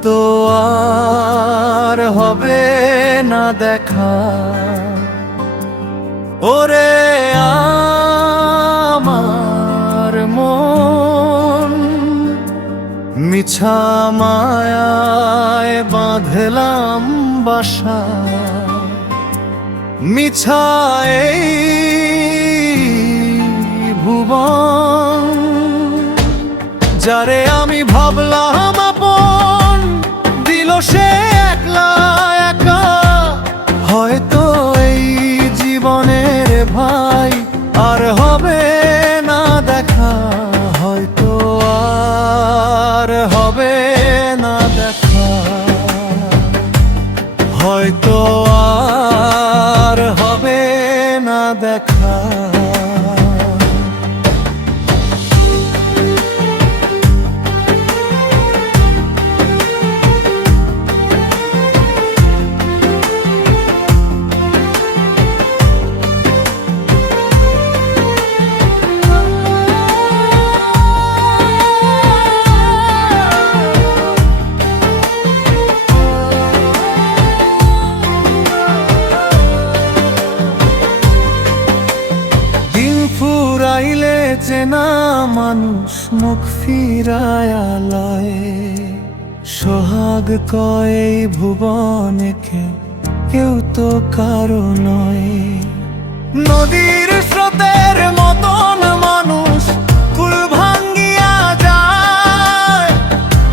হয়তো আর হবে না দেখা। ওরে আমার মন, মিছা মায়ায় বাঁধলাম বাসা, মিছা এই ভুবন। যারে আমি ভাবলাম আপন, দিল সে একলা একা। হয়তো এই জীবনের ভাই আর হবে না দেখা, হয়তো আর হবে না দেখা, হয়তো আর হবে না দেখা। ফুরাইলে চেনা মানুষ মুখ ফিরায়ালয়, সোহাগ কয় এই ভুবনে কেউ তো কারো নয়। নদীর স্রোতের মতন মানুষ কুল ভাঙ্গিয়া যায়,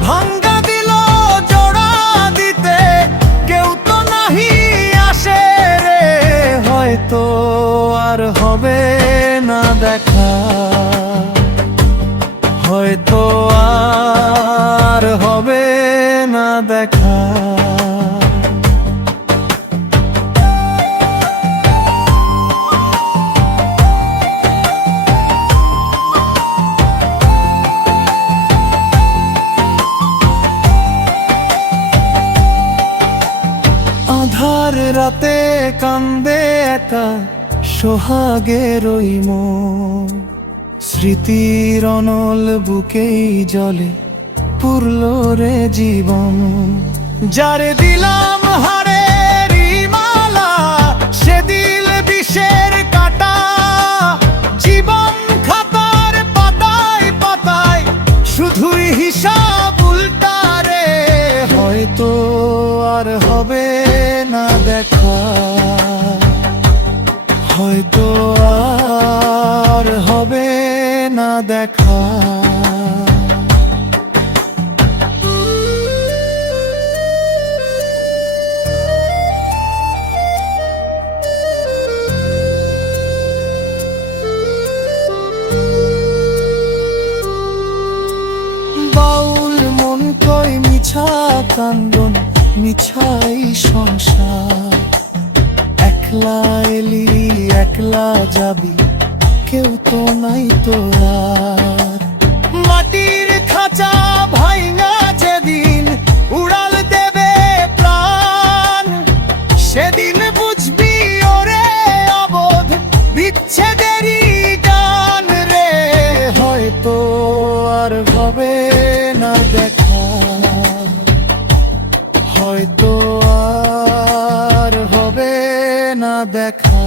ভাঙ্গা দিল জোড়া দিতে কেউ তো নাহি আসে রে। হয়তো আর হবে না দেখা, হয়তো আর হবে না দেখা। আধার রাতে কান্দে একা সোহাগের ওই মন, স্মৃতির অনল বুকেই জলে পুরল রে জীবন। যারে দিলাম হারের মালা, সে দিল বিষের কাটা। জীবন খাতার পাতায় পাতায় শুধুই হিসাব উল্টা রে। হয়তো আর হবে না দেখা, হয়তো আর হবে না দেখা। বাউল মন কয় মিছা কান্দন, মিছাই সংসার। একলা এলি একলা যাবি, কেউ তো নাই তোরা। মাটির খাঁচা ভাইঙা যেদিন উড়াল দেবে প্রাণ, সেদিন বুঝবি ওরে অবোধ বিচ্ছেদেরই গান রে। হয়তো আর হবে না দেখা, হয়তো আর হবে না দেখা।